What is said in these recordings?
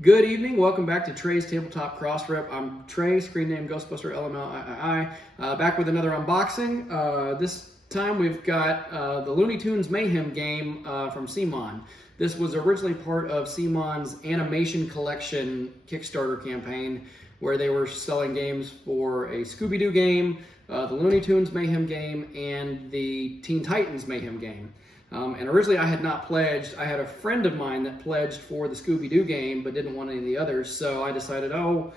Good evening. Welcome back to Trey's Tabletop Crossrip. I'm Trey, screen name Ghostbuster LML back with another unboxing. This time we've got the Looney Tunes Mayhem game from CMON. This was originally part of CMON's Animation Collection Kickstarter campaign, where they were selling games for a Scooby-Doo game, the Looney Tunes Mayhem game, and the Teen Titans Mayhem game. And originally I had not pledged. I had a friend of mine that pledged for the Scooby-Doo game but didn't want any of the others, so I decided, oh,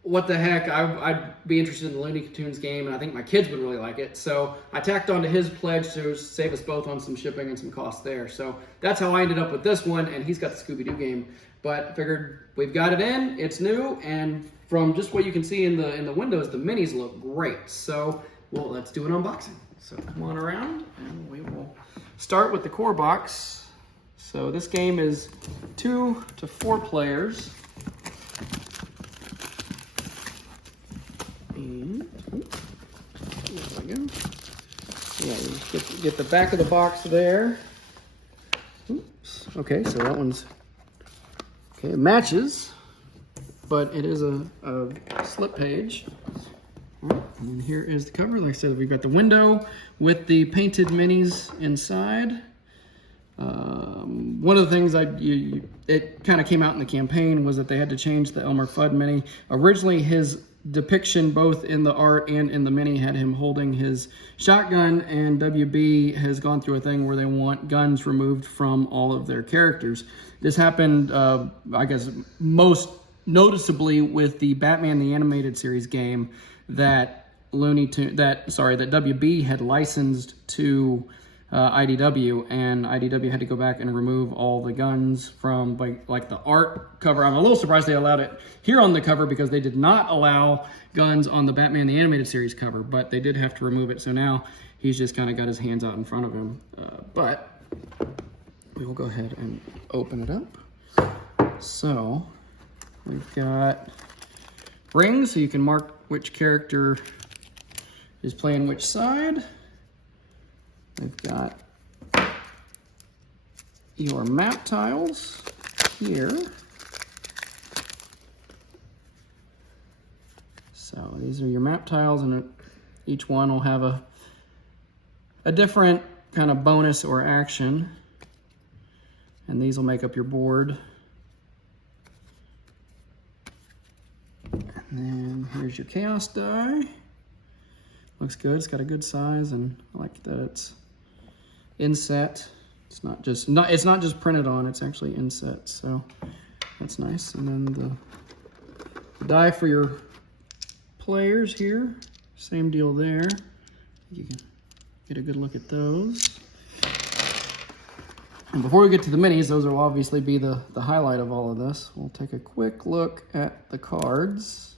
what the heck, I'd be interested in the Looney Tunes game, and I think my kids would really like it. So I tacked on to his pledge to save us both on some shipping and some costs there. So that's how I ended up with this one, and he's got the Scooby-Doo game. But I figured we've got it in, it's new, and from just what you can see in the windows, the minis look great. So, well, let's do an unboxing. So come on around, and we will start with the core box. So this game is 2 to 4 players. And, there we go. Yeah, you get the back of the box there. Oops. Okay, so that one's, okay, it matches, but it is a slip page. And here is the cover. Like I said, we've got the window with the painted minis inside. One of the things it kind of came out in the campaign was that they had to change the Elmer Fudd mini. Originally, his depiction, both in the art and in the mini, had him holding his shotgun, and WB has gone through a thing where they want guns removed from all of their characters. This happened, I guess, most noticeably with the Batman the Animated Series game that WB had licensed to IDW, and IDW had to go back and remove all the guns from like the art cover. I'm a little surprised they allowed it here on the cover, because they did not allow guns on the Batman the Animated Series cover, but they did have to remove it. So now he's just kind of got his hands out in front of him. But we will go ahead and open it up. So we've got rings, so you can mark which character is playing which side. We've got your map tiles here. So these are your map tiles, and each one will have a different kind of bonus or action. And these will make up your board. And then here's your chaos die. Looks good. It's got a good size, and I like that it's inset. It's not just printed on. It's actually inset. So that's nice. And then the die for your players here. Same deal there. You can get a good look at those. And before we get to the minis, those will obviously be the highlight of all of this. We'll take a quick look at the cards.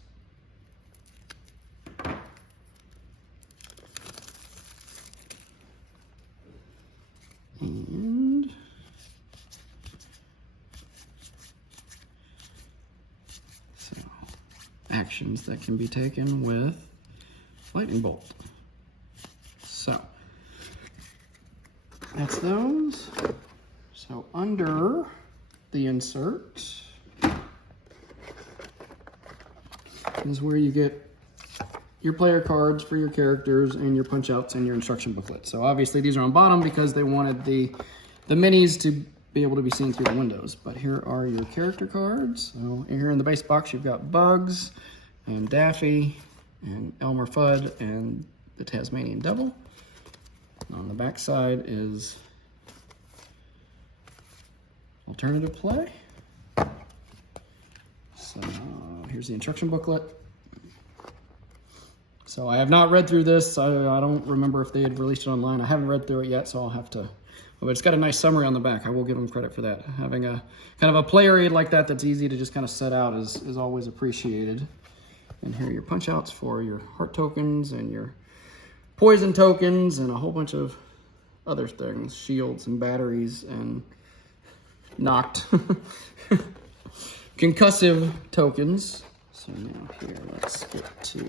And so, actions that can be taken with lightning bolt. So that's those. So under the insert is where you get your player cards for your characters and your punch outs and your instruction booklet. So obviously these are on bottom because they wanted the minis to be able to be seen through the windows. But here are your character cards. So here in the base box you've got Bugs and Daffy and Elmer Fudd and the Tasmanian Devil. And on the back side is alternative play. So here's the instruction booklet. So I have not read through this. I don't remember if they had released it online. I haven't read through it yet, so I'll have to. But it's got a nice summary on the back. I will give them credit for that. Having a kind of a player aid like that that's easy to just kind of set out is always appreciated. And here are your punch outs for your heart tokens and your poison tokens and a whole bunch of other things, shields and batteries and knocked concussive tokens. So now here, let's get to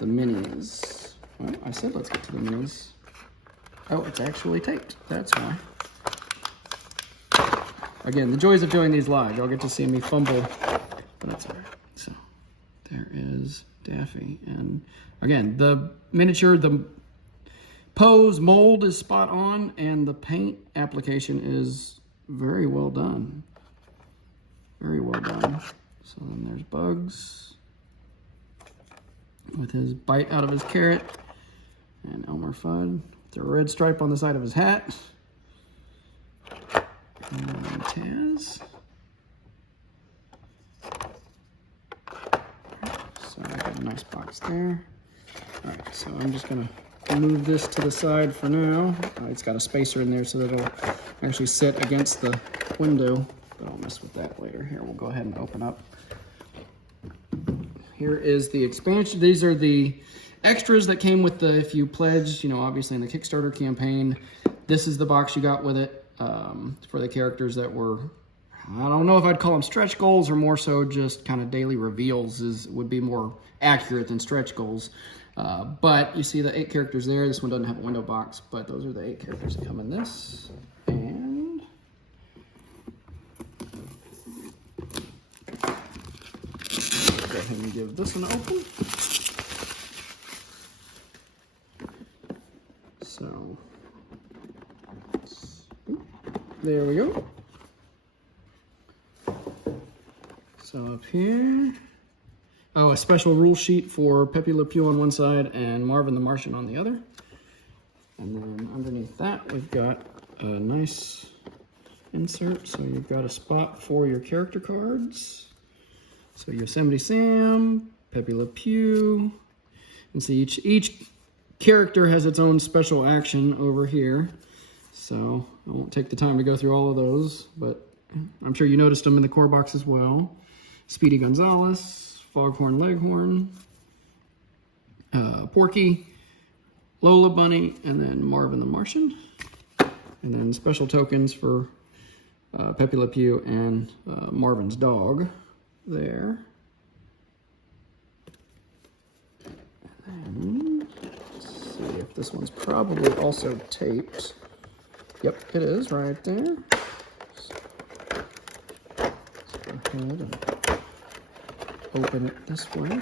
the minis. Well, I said let's get to the minis. Oh, it's actually taped. That's why. again, the joys of doing these live. Y'all get to see me fumble, but that's all right. So there is Daffy. And again, the miniature, the pose mold is spot on, and the paint application is very well done. Very well done. So then there's Bugs with his bite out of his carrot, and Elmer Fudd with the red stripe on the side of his hat. And Taz. So I got a nice box there. All right, so I'm just gonna move this to the side for now. It's got a spacer in there so that it'll actually sit against the window, but I'll mess with that later. Here, we'll go ahead and open up. Here is the expansion. These are the extras that came with the, if you pledged, you know, obviously in the Kickstarter campaign, this is the box you got with it for the characters that were, I don't know if I'd call them stretch goals or more so just kind of daily reveals would be more accurate than stretch goals. But you see the 8 characters there. This one doesn't have a window box, but those are the 8 characters that come in this. And go ahead and give this one open. So there we go. So up here, oh, a special rule sheet for Pepe Le Pew on one side and Marvin the Martian on the other. And then underneath that, we've got a nice insert. So you've got a spot for your character cards. So Yosemite Sam, Pepe Le Pew. And see each character has its own special action over here. So I won't take the time to go through all of those, but I'm sure you noticed them in the core box as well. Speedy Gonzalez, Foghorn Leghorn, Porky, Lola Bunny, and then Marvin the Martian. And then special tokens for Pepe Le Pew and Marvin's dog there. And then, let's see if this one's probably also taped. Yep, it is right there. So, let's go ahead and open it this way.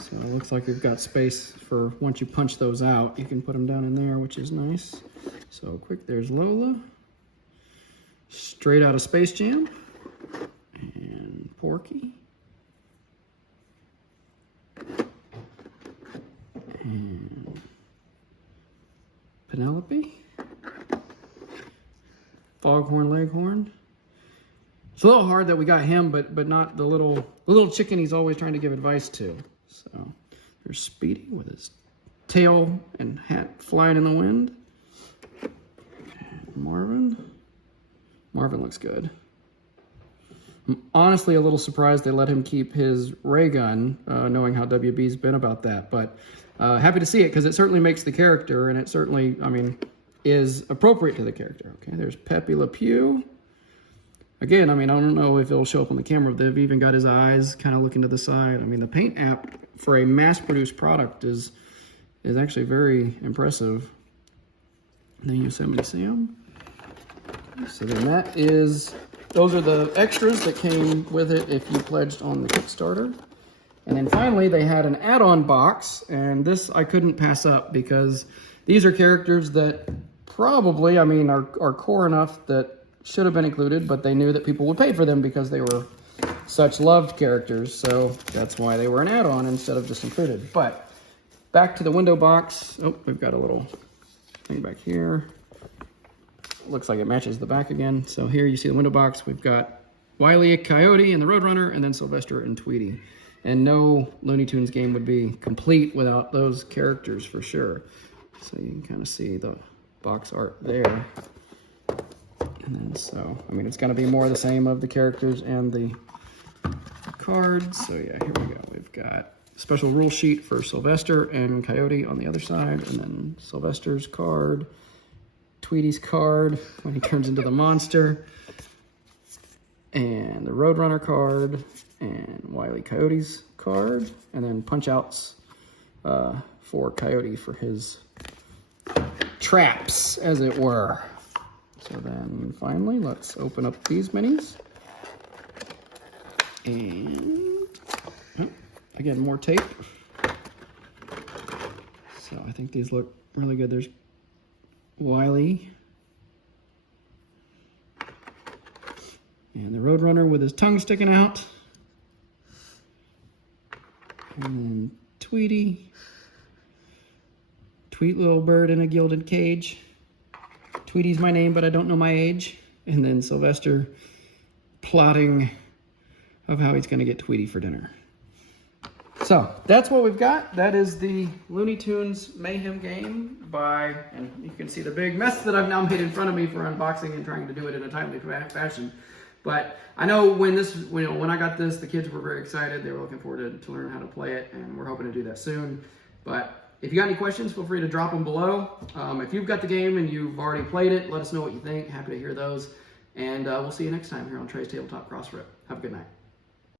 So it looks like we've got space for once you punch those out, you can put them down in there, which is nice. So quick, there's Lola, straight out of Space Jam, and Porky, and Penelope, Foghorn Leghorn. It's a little hard that we got him, but not the little chicken he's always trying to give advice to. So there's Speedy with his tail and hat flying in the wind. And Marvin looks good. I'm honestly a little surprised they let him keep his ray gun, knowing how WB's been about that. But happy to see it because it certainly makes the character, and it certainly, I mean, is appropriate to the character. Okay, there's Pepe Le Pew. Again, I mean, I don't know if it'll show up on the camera. They've even got his eyes kind of looking to the side. I mean, the paint app for a mass-produced product is actually very impressive. And then Yosemite Sam. So then those are the extras that came with it if you pledged on the Kickstarter. And then finally, they had an add-on box, and this I couldn't pass up because these are characters that probably, I mean, are core enough that should have been included, but they knew that people would pay for them because they were such loved characters, so that's why they were an add-on instead of just included. But back to the window box. Oh, we've got a little thing back here. Looks like it matches the back again. So here you see the window box. We've got Wile E. Coyote and the Roadrunner, and then Sylvester and Tweety. And no Looney Tunes game would be complete without those characters for sure. So you can kind of see the box art there. And then so, I mean, it's going to be more of the same of the characters and the cards. So yeah, here we go. We've got a special rule sheet for Sylvester and Coyote on the other side, and then Sylvester's card, Tweety's card when he turns into the monster, and the Roadrunner card, and Wile E. Coyote's card, and then punch outs for Coyote for his traps, as it were. So then finally, let's open up these minis. And oh, again, more tape. So I think these look really good. There's Wiley. And the Roadrunner with his tongue sticking out. And then Tweety. Tweet little bird in a gilded cage. Tweety's my name, but I don't know my age. And then Sylvester plotting of how he's going to get Tweety for dinner. So that's what we've got. That is the Looney Tunes Mayhem game by, and you can see the big mess that I've now made in front of me for unboxing and trying to do it in a timely fashion. But I know when I got this, the kids were very excited. They were looking forward to learn how to play it, and we're hoping to do that soon. But if you got any questions, feel free to drop them below. If you've got the game and you've already played it, let us know what you think. Happy to hear those. And we'll see you next time here on Trey's Tabletop Crossrip. Have a good night.